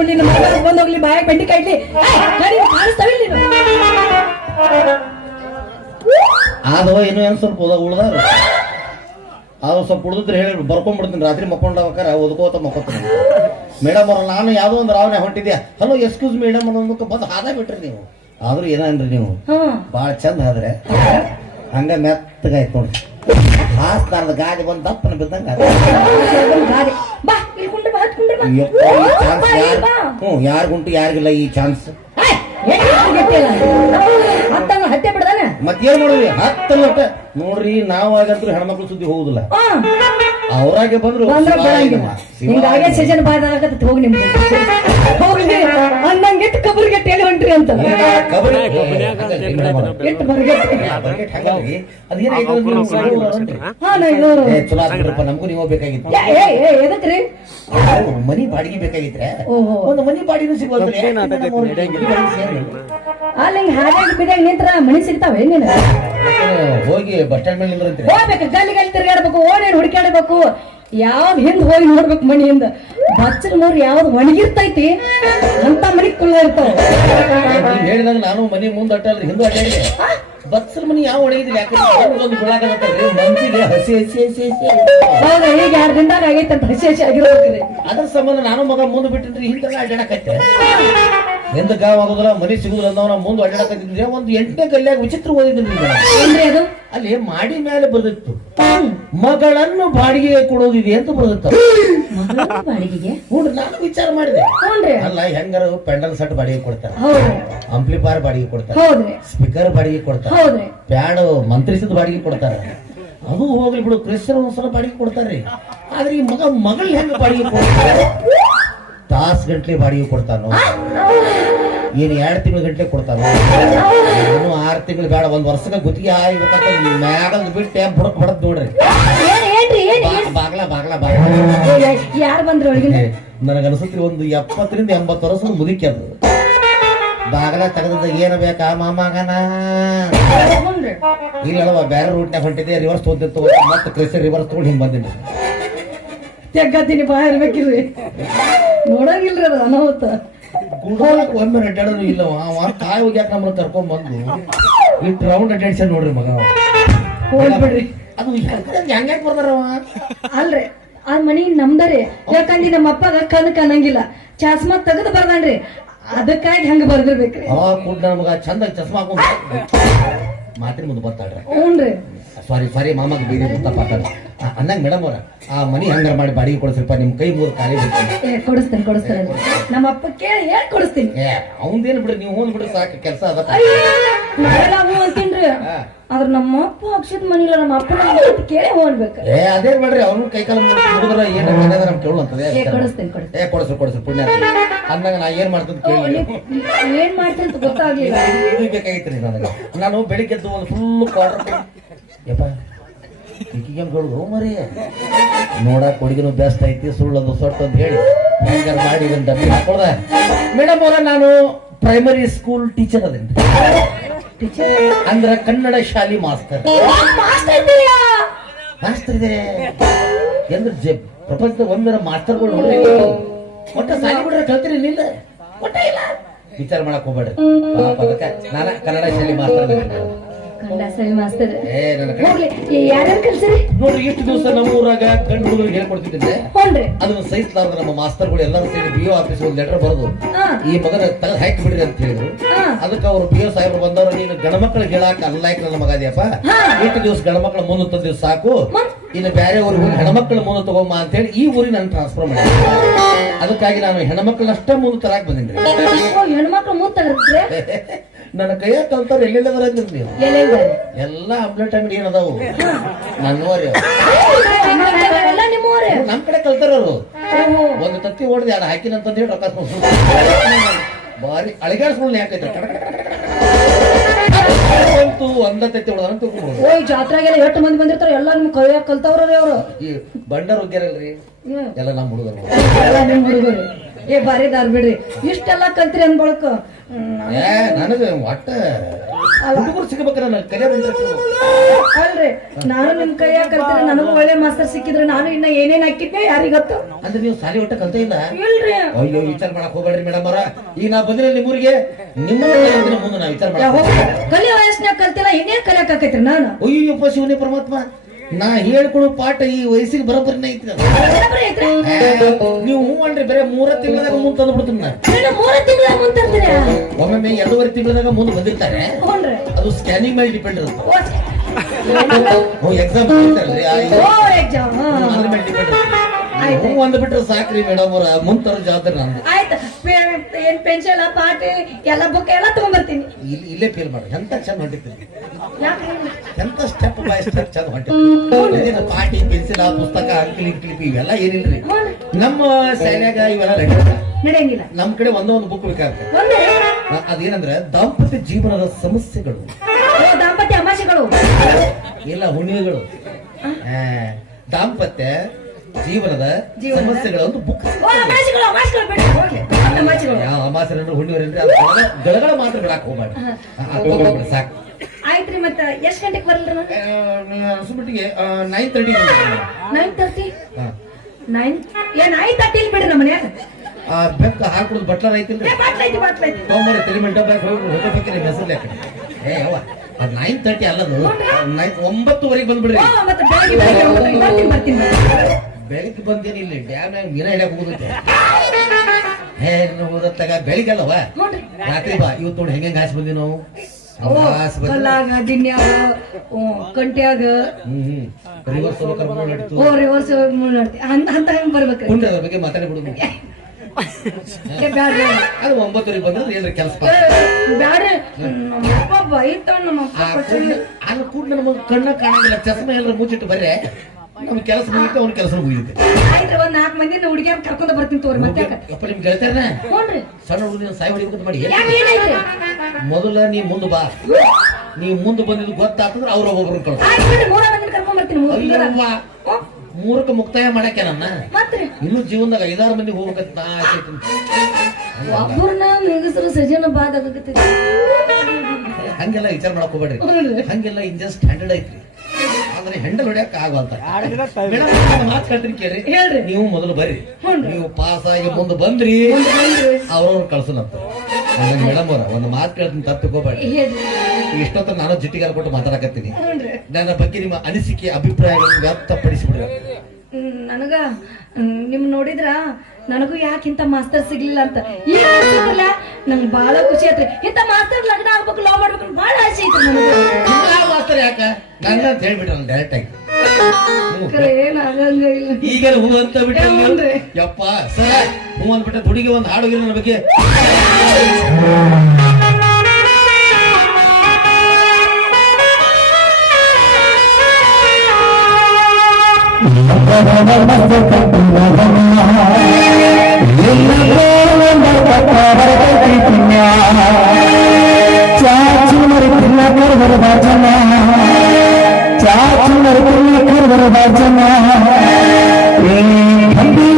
ಉಳ್ಳಿ ನಮ್ಮ ಮಗ ಬಂದ್ ಹೋಗ್ಲಿ ಬಾಯ ಬಂಡಿ ಕಾಯ್ಲಿ. ಕಾಣಿಸ್ತಾವಿಲ್ಲ ಅದು ಇನ್ನೂ ಏನು ಸ್ವಲ್ಪ ಉಳ್ದ ಉಳ್ದಾರ? ಅದು ಸ್ವಲ್ಪ ಉಳಿದ್ರೆ ಹೇಳಿ ಬರ್ಕೊಂಡ್ಬಿಡ್ತೀನಿ ರಾತ್ರಿ ಮಕ್ಕೊಂಡಾಗ ಓದ್ಕೋತ ಮಕ್ಕೋತೀನಿ ಮೇಡಮ್ ಅವ್ರ ನಾನು ಯಾವುದೋ ಒಂದು ರಾವಣೆ ಹೊಂಟಿದ್ಯಾ? ಹಲೋ ಎಕ್ಸ್ಕ್ಯೂಸ್ ಮೇಡಮ್ ಅನ್ನೋದಕ್ಕೆ ಬಂದು ಹಾದ ಬಿಟ್ರಿ ನೀವು. ಆದ್ರೂ ಏನನ್ರಿ ನೀವು? ಭಾಳ ಚಂದ ಆದ್ರೆ ಹಂಗ ಮೆತ್ತಗಾಯ್ತು ನೋಡ್ರಿ. ಹಾಸ್ತಾರದ ಗಾಡಿ ಬಂದು ದಪ್ಪನ ಬಿದ್ದಂಗ ಗಾಡಿ. ಹ್ಞೂ ಯಾರಿಗುಂಟು ಯಾರಿಗಿಲ್ಲ ಈ ಚಾನ್ಸ್ ಏಯ್! ಹತ್ಯೆ ಹತ್ತೆ ಬಿಡದಾನೆ ಮತ್ತೇನ್ ಮಾಡಿದ್ವಿ ಹತ್ತಲ್ಲ ನೋಡ್ರಿ ನಾವ್ ಆಗಂತೂ ಹೆಣ್ಮಕ್ಳು ಸುದ್ದಿ ಹೋಗುದಿಲ್ಲ. ಅವ್ರಾಗೆ ಬಂದ್ರು ಹಿಂಗಾಗೆ? ಸೀಸನ್ ಬಾಯ್ದಾಗತ್ತ ಹೋಗಿ ನಿಮ್ದು ಹೋಗಿ ಅನ್ನಂಗೆಟ್ಟು ಕಬರ್ಗೆ ಟೇಳಿ ಹೊಂಟ್ರಿ ಅಂತ ನಮಗೂ ನೀವು ಬೇಕಾಗಿತ್ತು. ಮನಿ ಬಾಡಿಗೆ ಬೇಕಾಗಿದ್ರೆ ಒಂದು ಮನಿ ಬಾಡಿನೂ ಅಲ್ಲಿ ಹಾಗಾಗಿ ಬಿದಾಗ ನಿಂತ್ರ ಮಣಿ ಸಿಗ್ತಾವೆ ನೀನು ಹೋಗಿ ಬಸ್ ಸ್ಟ್ಯಾಂಡ್ ಮೇಲೆ ಹೋಗ್ಬೇಕು ಗಲ್ಲಿ ಗಲ್ಲಿ ತಿರ್ಗಾಡ್ಬೇಕು ಓಡೇನು ಹುಡುಕಾಡ್ಬೇಕು ಯಾವ್ದ್ ಹಿಂದ್ ಹೋಗಿ ನೋಡ್ಬೇಕು ಮಣಿಯಿಂದ ಬಚ್ಚಲ್ ಮೂರ್ ಯಾವ್ದು ಒಣಗಿರ್ತೈತಿ? ಅಂತ ಮನಿ ಕುಳ್ಳ ಇರ್ತಾವ. ಹೇಳಿದಾಗ ನಾನು ಮನಿ ಮುಂದೆ ಅಟ್ಟಲ್ರಿ ಹಿಂದೂ ಅಡ್ಡಾಡಿದೆ ಬಚ್ಚಲ್ ಮನಿ ಯಾವ ಒಣಗಿದ್ರಿ? ಯಾಕಂದ್ರೆ ಮನ್ಸಿಗೆ ಹಸಿ ಹಸಿ ಹಸಿ ಹಸಿ ಹೌದ ಈಗ ಎರಡು ದಿನದಾಗ ಆಗೈತೆ ಅಂತ ಹಸಿ ಹಸಿ ಆಗಿರ್ಬೇಕ್ರಿ ಅದ್ರ ಸಂಬಂಧ ನಾನು ಮಗ ಮುಂದೆ ಬಿಟ್ಟಿನ್ರಿ ಹಿಂದೆಲ್ಲ ಅಡ್ಡಾಡಕತ್ತೆ ಎಂದ ಗಾವ್ ಆಗೋದಿಲ್ಲ ಮನಿ ಸಿಗುದಿಲ್ಲ ಅಂತ ನಾವು ಮುಂದೆ ಅಡ್ಡಾಡಕತ್ತಿದ್ರೆ ಒಂದು ಎಂಟನೇ ಕಲ್ಯಾಗ ವಿಚಿತ್ರ ಓದಿದ್ದೀನಿ ಏನ್ರಿ ಅದು? ಅಲ್ಲಿ ಮಾಡಿ ಮೇಲೆ ಬರ್ದಿತ್ತು. ಮಗಳನ್ನು ಬಾಡಿಗೆ ಕೊಡೋದಿದೆ ಅಂತ ಬರ್ದಿತ್ತು. ಬಾಡಿಗೆಗೆ? ನಾನು ವಿಚಾರ ಮಾಡಿದೆ. ಹ್ಞೂನ್ರಿ. ಅಲ್ಲ ಹೆಂಗಾರ ಪೆಂಡಲ್ ಸೆಟ್ ಬಾಡಿಗೆ ಕೊಡ್ತಾರೆ. ಅಂಪ್ಲಿಫೈರ್ ಬಾಡಿಗೆ ಕೊಡ್ತಾರೆ. ಸ್ಪೀಕರ್ ಬಾಡಿಗೆ ಕೊಡ್ತಾರೆ. ಪ್ಯಾಡ್ ಮಂತ್ರಿಸಿದ ಬಾಡಿಗೆ ಕೊಡ್ತಾರೆ. ಅದು ಹೋಗ್ಲಿ ಬಿಡು ಕ್ರಿಶ್ಚಿಯನ್ ಒಂದ್ಸಲ ಬಾಡಿಗೆ ಕೊಡ್ತಾರ್ರಿ ಆದ್ರೆ ಈ ಮಗ ಮಗಳ್ ಹೆಂಗ ಬಾಡಿಗೆ ಕೊಡ್ತಾರೆ? ತಾಸ್ ಗಂಟ್ಲೆ ಬಾಡಿಗೆ ಕೊಡ್ತಾನೋ? ಏನು ಎರಡು ತಿಂಗಳ ಗಂಟ್ಲೆ ಕೊಡ್ತಾನೋ? ನಾನು ಆರು ತಿಂಗಳು ಬೇಡ ಒಂದು ವರ್ಷಕ್ಕೆ ಗುತ್ತಿಗೆ ಆಗ್ಬೇಕಂತ ಮ್ಯಾಗಲ್ ಬಿಟ್ಟೆ ಬುಡಕ್ ಬಡದ್ ನೋಡ್ರಿ. ಏನ್ ಏನ್ ಬಾಗ್ಲ ಬಾಗ್ಲ ಬಾಗ್ಲ. ಯಾರು ಬಂದ್ರಿ ಒಳಗಿನ ಅನಿಸುತ್ತೆ ಒಂದು ಎಪ್ಪತ್ತರಿಂದ ಎಂಬತ್ತು ವರ್ಷ ಮುದುಕಿ ಅದು. ಬಾಗಲ ತೆಗೆದ ಏನ ಬೇಕಾ ಮಾಮಗನ ಹ್ಞೂನ್ರಿ ಇಲ್ಲ ಅಲ್ವಾ ಬೇರೆ ರೂಟ್ನಾಗ ಹೊಂಟಿದೆ ರಿವರ್ಸ್ ತೊಗೊಂತಿತ್ತು ಮತ್ತೆ ಕ್ರಿಶ್ಚಿಯನ್ ರಿವರ್ಸ್ ತೊಗೊಂಡು ಹಿಂಗೆ ಬಂದಿನಿ. ತೆಗ್ಗತ್ತೀನಿ ಬಾ ಇರ್ಬೇಕಿಲ್ರಿ ನೋಡಂಗಿಲ್ರಿ ಅದು ಅನಾಹುತ. ಗುಡೋಲಕ್ಕೆ ಒಮ್ಮೆ ಅಡ್ಡಾಡೋದು ಇಲ್ಲ ಅವ ಕಾಯಿ ಹೋಗ್ಯಾಕ ನಮ್ಮನ್ನ ಕರ್ಕೊಂಡ್ ಬಂದು ಇಟ್ ರೌಂಡ್ ಅಡ್ಡಾಡ್ಸ ನೋಡ್ರಿ ಮಗ. ಹೋಗ್ಬಿಡ್ರಿ ಅದು ಹೆಂಗ್ಯಾಕ ಬರ್ದಾರ ಅವ ಅಲ್ರಿ ಆ ಮನಿ ನಮ್ದರಿ. ಯಾಕಂದ್ರೆ ನಮ್ಮ ಅಪ್ಪಗ ಕಣ್ ಕಾಣಂಗಿಲ್ಲ. ಚಸ್ಮಾ ತೆಗೆದು ಬರ್ದಾನ್ರಿ. ಅದಕ್ಕಾಗಿ ಹಂಗ ಬರ್ದಿರ್ಬೇಕ್ರಿ. ಅವ ಕೂಡ ನಮಗ ಚಂದ ಚಸ್ಮಾ ಹಾಕೊಂಡ್ ಮಾತಿನ ಮುಂದೆ ಬರ್ತಾಳ್ರಿ. ಹ್ಞೂನ್ರಿ. ಸಾರಿ ಸಾರಿ ಮಾಮಾಗ ಬೇರೆ ತಪ್ಪಾತಾರ ಅನ್ನಂಗ್ ಮೇಡಮ್ ಅವ್ರ ಆ ಮನಿ ಹಂಗಾರ ಮಾಡಿ ಬಾಡಿಗೆ ಕೊಡಿಸ್ರಪ್ಪ ನಿಮ್ ಕೈ ಮೂರು ಕಾಲಿ ಏ ಕೊಡಿಸ್ತೇನೆ ಕೊಡಿಸ್ತೇನೆ. ನಮ್ಮ ಅಪ್ಪ ಕೇಳಿ ಹೇಳಿ ಕೊಡಿಸ್ತೀನಿ. ಏ ಅವಂದೇನು ಬಿಡ್ರಿ ನೀವು ಹೋದ್ ಬಿಡ್ರಿ ಸಾಕು ಕೆಲಸ ಅದ. ಅಯ್ಯೋ ನಾವೆಲ್ಲ ಹ್ಞೂ ಅಂತೀನ್ರಿ. ಹಾ. ಆದ್ರ ನಮ್ಮ ಅಪ್ಪ ಅಕ್ಷತ್ ಮನಿಲ್ಲ ನಮ್ಮ ಅಪ್ಪ ಕೇಳಿ ಹೋಗ್ಬೇಕು ಏ ಅದೇ ಮಾಡ್ರಿ ಅವ್ನು ಕೈ ಕಾಲ ಮುಗಿದ್ರ ಏನ ನಮ್ ಕೇಳು ಅಂತದೆ ಏ ಕೊಡಿಸ್ತೇನೆ ಕೊಡಿಸ್ತೇನೆ. ಏ ಪುಣ್ಯ ಅಂದಾಗ ನಾ ಏನ್ ಮಾಡ್ತದ ಕೇಳಿ. ಏನ್ ಮಾಡ್ತೀನಿ ಅಂತ ಗೊತ್ತಾಗ್ಲಿಲ್ಲ. ಇದು ಬೇಕಾಗಿತ್ರಿ ನನಗೆ. ನಾನು ಬೆಳಿಗ್ಗೆ ಎದ್ದು ಒಂದು ಫುಲ್ ಕ್ವಾರ್ಟರ್ ಯಪ್ಪ. ಈಕಿಗೆ ಹೇಳುದು ಮರಿ ನೋಡಕ್ ಹುಡುಗಿನೂ ಬೆಸ್ಟ್ ಐತಿ ಸುಳ್ಳದು ಸೊಟ್ಟು ಅಂತ ಹೇಳಿ. ಹೆಂಗಾರ ಮಾಡಿ ಇದನ್ನ ಡಬ್ಬಿ ಹಾಕೊಳ್ದ. ಮೇಡಮ್ ಅವರ ನಾನು ಪ್ರೈಮರಿ ಸ್ಕೂಲ್ ಟೀಚರ್ ಅದೇನ್ರಿ? ಟೀಚರ್ ಅಂದ್ರ ಕನ್ನಡ ಶಾಲಿ ಮಾಸ್ತರ್. ಮಾಸ್ತರ್ ಇದೆ. ಎಂದ್ರ ಜ ಪ್ರಪಂಚದ ಒಂದರ ಮಾಸ್ತರ್ಗಳು ನೋಡ್ರಿ. ಒಟ್ಟ ಸಾಲಿ ಬಿಡ್ರೆ ಕಲ್ತಿರಿ ನಿಲ್ಲ ಒಟ್ಟ ಇಲ್ಲ. ವಿಚಾರ ಮಾಡಕ್ ಹೋಗ್ಬೇಡ್ರಿ. ನಾನ ಕನ್ನಡ ಶಾಲಿ ಮಾಸ್ತರ್ ಅದೇನ್ರಿ. ಕನ್ನಡ ಸರಿ ಮಾಸ್ತರ್. ಏ ನನ್ನ ಕಡೆ ಹೋಗ್ಲಿ. ಯಾರ್ಯಾರು ಕಲ್ಸಿರಿ ನೋಡ್ರಿ ಇಷ್ಟು ದಿವಸ ನಮ್ಮ ಊರಾಗ ಗಂಡು ಹುಡುಗರಿಗೆ ಹೇಳ್ಕೊಡ್ತಿದ್ದೆ. ಹ್ಞೂನ್ರಿ ಅದನ್ನ ಸಹಿಸಲಾರ್ದ ನಮ್ಮ ಮಾಸ್ತರ್ಗಳು ಎಲ್ಲರೂ ಸೇರಿ ಬಿ ಆಫೀಸ್ ಒಂದು ಲೆಟರ್ ಬರೆದು ಹಾ. ಈ ಮಗನ ತಗ ಹಾಕಿ ಬಿಡ್ರಿ ಅಂತ ಹೇಳಿದ್ರು. ಹಾ. ಅದಕ್ಕೆ ಅವರು ಬಿ ಒ ಸಾಹೇಬ್ರು ಬಂದವರು ನೀನು ಗಣಮಕ್ಳಿಗೆ ಹೇಳಾಕ ಅಲ್ಲಾಯ್ಕ ನನ್ನ ಮಗ ಅದ್ಯಪ್ಪ. ಇಷ್ಟು ದಿವಸ ಗಣಮಕ್ಳ ಮುಂದೆ ತಂದಿದ್ದು ಸಾಕು? ಇನ್ನು ಬೇರೆ ಊರಿಗೆ ಹೋಗಿ ಹೆಣ್ಮಕ್ಳ ಮುಂದೆ ತಗೊಂಬ ಅಂತ ಹೇಳಿ ಈ ಊರಿಗೆ ನಾನು ಟ್ರಾನ್ಸ್ಫರ್ ಮಾಡಿ ಅದಕ್ಕಾಗಿ ನಾನು ಹೆಣ್ಮಕ್ಳನ್ನಷ್ಟೇ ಮುಂದೆ ತರಾಕ್ ಬಂದಿನಿ ಓ ಹೆಣ್ಮಕ್ಳು ಮೂತ್ ತಗರ್ಸ್ರೆ ನನ್ನ ಕೈಯಾಗ ಕಲ್ತವ್ರು ಎಲ್ಲೆಲ್ಲದರ ನೀವು? ಎಲ್ಲೆಲ್ದಾರೆ ಎಲ್ಲ ಆಮ್ಲೆಟ್ ಅಂಗಡಿ ಏನದಾವು ನನ್ನವರಿ ಎಲ್ಲ ನಿಮ್ಮವ್ರೆ ನಮ್ ಕಡೆ ಕಲ್ತಾರ ಅವರು. ಒಂದು ತತ್ತಿ ಹೊಡೆದು ಎರಡು ಹಾಕಿನಂತ ಹೇಳಿ ರೊಕ್ಕ ಬಾರಿ ಅಳಿಗಾಡ್ಸ್ಕೊಂಡು ಯಾಕೈತೆ ಅಂತೂ ಒಂದ ತತ್ತಿ ಅಂತ ಓಯ್ ಜಾತ್ರೆಗೆಲ್ಲ ಎಷ್ಟು ಮಂದಿ ಬಂದಿರ್ತಾರ ಎಲ್ಲ ನಿಮ್ ಕೈಯಾಗ ಕಲ್ತವ್ರಿ ಅವ್ರು. ಈ ಬಂಡರ್ ಹೋಗ್ಯಾರಲ್ರಿ ಎಲ್ಲ ನಮ್ಮ ಹುಡುಗರು. ಎಲ್ಲ ನಿಮ್ ಹುಡುಗರು. ಏ ಬಾರಿ ದಾರ್ ಬಿಡ್ರಿ. ಇಷ್ಟೆಲ್ಲ ಕಲ್ತ್ರಿ ಅನ್ಬಳಕು ಏ ನನಗೆ ಒಟ್ಟ ಹುಡುಗರು ಸಿಗ್ಬೇಕಾರ ನನ್ನ ಕಲೆ ಅಲ್ರಿ ನಾನು ನಿಮ್ ಕೈಯಾಗ ಕಲ್ತ್ರಿ ನನಗೂ ಒಳ್ಳೆ ಮಾಸ್ತರ್ ಸಿಕ್ಕಿದ್ರೆ ನಾನು ಇನ್ನ ಏನೇನ್ ಹಾಕಿದ್ದೆ ಯಾರಿಗೊತ್ತು ಅಂದ್ರೆ ನೀವು ಸಾಲಿ ಒಟ್ಟ ಕಲ್ತ ಇಲ್ಲ? ಇಲ್ರಿ. ಅಯ್ಯೋ ವಿಚಾರ ಮಾಡಕ್ ಹೋಗ್ಬೇಡ್ರಿ ಮೇಡಮ್ ಅವರ. ಈಗ ನಾ ಬಂದ್ರೆ ನಿಮ್ಮೂರಿಗೆ ನಿಮ್ಮ ಮುಂದೆ ನಾ ವಿಚಾರ ಮಾಡ. ಕಲಿಯೋ ವಯಸ್ಸಿನಾಗ ಕಲ್ತಿಲ್ಲ ಇನ್ನೇನ್ ಕಲಿಯಕ್ ಹಾಕೈತ್ರಿ ನಾನು? ಅಯ್ಯೋ ಶಿವನೇ ಪರಮಾತ್ಮ. ನಾ ಹೇಳ್ಕೊಡೋ ಪಾಠ ಈ ವಯಸ್ಸಿಗೆ ಬರೋಬ್ಬರಿನ ಐತಿ ನೀವು ಹೂ ಅನ್ರಿ ಬೇರೆ ಮೂರ ತಿಂಗಳದಾಗ ಮುಂದ್ ತಂದು ಬಿಡ್ತೀನಿ ಒಮ್ಮೆ ಒಮ್ಮೊಮ್ಮೆ ಎರಡೂವರೆ ತಿಂಗಳದಾಗ ಮುಂದೆ ಬಂದಿರ್ತಾರೆ. ಅದು ಸ್ಕ್ಯಾನಿಂಗ್ ಮೇಲೆ ಡಿಪೆಂಡ್ ಇರುತ್ತೆ. ಎಕ್ಸಾಮ್ ಮೇಲೆ ಡಿಪೆಂಡ್ ಹ್ಞೂ ಅಂದ್ಬಿಟ್ರೆ ಸಾಕ್ರಿ ಮೇಡಮ್ ಅವ್ರ ಮುಂತರ ಜಾತ್ರೆ ನಾನು ಆಯ್ತು. ಪೆ- ಏನ್ ಪೆನ್ಶನ್ ಪಾಟಿ ಎಲ್ಲ ಬುಕ್ ಎಲ್ಲ ತಗೊಂಡ್ಬರ್ತೀನಿ ಇಲ್ಲಿ ಇಲ್ಲೇ ಫೀಲ್ ಮಾಡಿ. ಎಂತ ಚಂದ ಹೊಂಟಿದ್ದೀನಿ ಯಾಕೆ ಎಂತ ಸ್ಟೆಪ್ ಬೈ ಸ್ಟೆಪ್ ಚಂದ ಹೊಂಟಿದ್ದೀನಿ ಪಾಟಿ ಪೆನ್ಸಿಲ್ ಪುಸ್ತಕ ಅಂಕಲಿ ಕ್ಲಿಪ್ ಇವೆಲ್ಲ ಏನಿಲ್ರಿ? ನಮ್ಮ ಶಾಲ್ಯಾಗ ಇವೆಲ್ಲ ನಡೆಯಲ್ಲ. ನಡೆಯಂಗಿಲ್ಲ. ನಮ್ ಕಡೆ ಒಂದೋ ಒಂದು ಬುಕ್ ಬೇಕಾಗುತ್ತೆ. ಒಂದೇ ಅ- ಅದೇನಂದ್ರೆ ದಾಂಪತ್ಯ ಜೀವನದ ಸಮಸ್ಯೆಗಳು. ಓ ದಾಂಪತ್ಯ ಅಮಾಶೆಗಳು. ಇಲ್ಲ ಹುಣ್ಣಿಮೆಗಳು. ಆ, ದಾಂಪತ್ಯ ಜೀವನದ ಸಮಸ್ಯೆಗಳನ್ನು ಸಮಸ್ಯೆಗಳ ಒಂದು ಬುಕ್ ಯಾವ ಅಮಾಸರೇನ್ರಿ ಹುಣ್ಣಿಮೆರೇನ್ರಿ ಅದು ಗಳಗಳ ಹೋಗ್ಬೇಡಿ. ಆ, ಅದು ಹೋಗ್ಬಿಡ್ರಿ ಸಾಕು. ಆಯ್ತ್ರಿ ಮತ್ತ ಎಷ್ಟ್ ಗಂಟೆಗೆ ಬರಲ್ರಿ ಅನ್ಸ್ಬಿಟ್ಟಿಗೆ nine. Thirty nine thirty nine ಏನ್ ನೈನ್ ತರ್ಟಿ ಬಿಡ್ರಿ ನಮ್ಮ ಮನ್ಯಾಗ ಬೆಕ್ಕ ಹಾಕುದು ಬಟ್ಲರ್ ಐತಿಲ್ರಿ ತೊಗೊಂಬರಿ ತಲೆ ಮೇಲೆ ಡಬ್ಬ ಹೋಗ್ಬೇಕ್ರಿ ಹೆಸರು ಏ ಅದು ನೈನ್ ತರ್ಟಿ ಅಲ್ಲದು. ನೈನ್ ಒಂಬತ್ತುವರೆಗೆ ಬಂದ್ಬಿಡ್ರಿ. ಬರ್ತೀನಿ. ಬೆಳಗ್ಗೆ ಬಂದೇನಿಲ್ಲ ಡ್ಯಾಮ್ನಾಗ ಮೀನ ಹಿಡಿಯಕ್ ಹೋಗುದೈತೆ. ಹೇ ಹೋದತ್ತಾಗ ಬೆಳಿಗ್ಗೆಲ್ಲವ ರಾತ್ರಿ ಬಾ ಇವತ್ತು ನೋಡಿ ಹೆಂಗೆ ಹಾಸಿ ಬಂದಿ ನಾವು? ಓ ಹಾಸಿ ಬಂದಿ. ಕಲ್ಲಾಗ ದಿನ್ಯಾಗ ಕಂಟ್ಯಾಗ. ಹ್ಮ್ ಹ್ಮ್. ರಿವರ್ಸ್ ಕರ್ಕೊಂಡು ನಡೀತು ಓ ರಿವರ್ಸ್ ಮುಳ್ಳಾಡ್ತಿ ಅಂತ ಅಂತ ಹೆಂಗ್ ಬರ್ಬೇಕ್ರಿ. ಕುಂಡ್ರಿ ಅದ್ರ ಬಗ್ಗೆ ಮಾತಾಡ್ಬಿಡುದು ಏ ಬ್ಯಾಡ್ರಿ. ಅದು ಒಂಬತ್ತುವರೆಗೆ ಬಂದ್ರೆ ಏನ್ರ ಕೆಲಸ ಏ, ಬ್ಯಾಡ್ರಿ. ನಮ್ಮಪ್ಪ ಬೈತಾನ ನಮ್ಮಪ್ಪ ಕೊಡ್ತೀನಿ ಅಲ್ಲಿ ಕೂಡ ನಮ್ಮ ಕಣ್ಣ ಕಾಣಂಗಿಲ್ಲ ಚಸ್ಮ ಎಲ್ಲರೂ ಮುಚ್ಚಿಟ್ಟು ಬರ್ರೆ. ನಮ್ ಕೆಲಸ ಮುಗಿಯುತ್ತೆ ಅವ್ನ ಕೆಲಸ ಮುಗಿಯುತ್ತೆ. ಆಯ್ತು ಒಂದ್ ನಾಲ್ಕು ಮಂದಿ ಹುಡುಗಿಯರ್ ಕರ್ಕೊಂಡ್ ಬರ್ತೀನಿ ತೋರಿ ಮತ್ತೆ? ಅಪ್ಪ ನಿಮ್ ಹ್ಞೂನ್ರಿ. ಸಣ್ಣ ಹುಡುಗ ಸಾಯಿ ಹೊಡಿಬೇಕಂತ ಮಾಡಿ? ಮೊದಲ ನೀ ಮುಂದೆ ಬಾ. ನೀ ಮುಂದೆ ಬಂದಿದ್ದು ಗೊತ್ತಾತಂದ್ರೆ ಅವ್ರ ಒಬ್ಬೊಬ್ರು ಕಳ್ಸ. ಕರ್ಕೊಂಡ್ ಬರ್ತೀನಿ ಮೂರಕ್ಕೆ ಮುಕ್ತಾಯ ಮಾಡಕ್ಕೆ ನನ್ನ. ಇನ್ನು ಜೀವನದಾಗ ಐದಾರು ಮಂದಿ ಹೋಗ್ಬೇಕಂತ ನಾ ಆಸೆ. ಒಬ್ಬರನ್ನ ಮುಗಿಸ್ರು ಸಜನ ಬಾದ್ ಆಗಕತ್ತೈತಿ. ಹಂಗೆಲ್ಲ ವಿಚಾರ ಮಾಡಕ್ ಹೋಗ್ಬೇಡ್ರಿ. ಹಂಗೆಲ್ಲ ಇಂಜನ್ ಸ್ಟ್ಯಾಂಡರ್ಡ್ ಐತ್ರಿ. ಆದ್ರೆ ಹೆಂಡಲ್ ಹೊಡ್ಯಾಕ ಆಗವಲ್ತ ಮೇಡಮ್ ಮಾತು ಕೇಳ್ತೀನಿ ಕೇಳ್ರಿ. ಹೇಳ್ರಿ. ನೀವು ಮೊದಲು ಬರ್ರಿ. ನೀವು ಪಾಸ್ ಆಗಿ ಮುಂದೆ ಬಂದ್ರಿ. ಅವ್ರವ್ರ ಕಳ್ಸನಂತ ಮೇಡಮ್ ಅವ್ರ ಒಂದು ಮಾತು ಕೇಳ್ತೀನಿ ತಪ್ಪಿಕೋಬೇಡ್ರಿ ಹೇಳ್ರಿ ಇಷ್ಟೊತ್ತ ನಾನು ಜಿಟ್ಟಿಗಾರ ಕೊಟ್ಟು ಮಾತಾಡಕತ್ತೀನಿ. ನನ್ನ ಬಗ್ಗೆ ನಿಮ್ಮ ಅನಿಸಿಕೆ ಅಭಿಪ್ರಾಯ ವ್ಯಕ್ತಪಡಿಸಿಬಿಡ್ರಿ. ನನಗ ನಿಮ್ ನೋಡಿದ್ರ ನನಗೂ ಯಾಕಿಂತ ಮಾಸ್ತರ್ ಸಿಗ್ಲಿಲ್ಲ ಅಂತ. ನಂಗೆ ಬಹಳ ಖುಷಿ ಆಯ್ತು ಇಂತ ಮಾಸ್ತರ್ ಲಗ್ನ ಆಗ್ಬೇಕು ಲವ್ ಮಾಡ್ಬೇಕು ಬಹಳ ಆಸೆ ಐತ್ರಿ ನನಗೆ. ಶಾಸ್ತ್ರ ಯಾಕೆ ಗಂಡ ಅಂತ ಹೇಳ್ಬಿಟ್ರಲ್ಲ ಡೈರೆಕ್ಟ್ ಆಗಿ ಈಗ ಹೂ ಅಂತ ಬಿಟ್ಟೆ ಯಪ್ಪ ಸರ ಹೂ ಅಂದ್ಬಿಟ್ಟೆ ಹುಡುಗಿ ಒಂದು ಹಾಡು ನನ್ನ ಬಗ್ಗೆ ಎಲ್ಲ बजना चाच मरकुल कुर्वर बजना ठंडी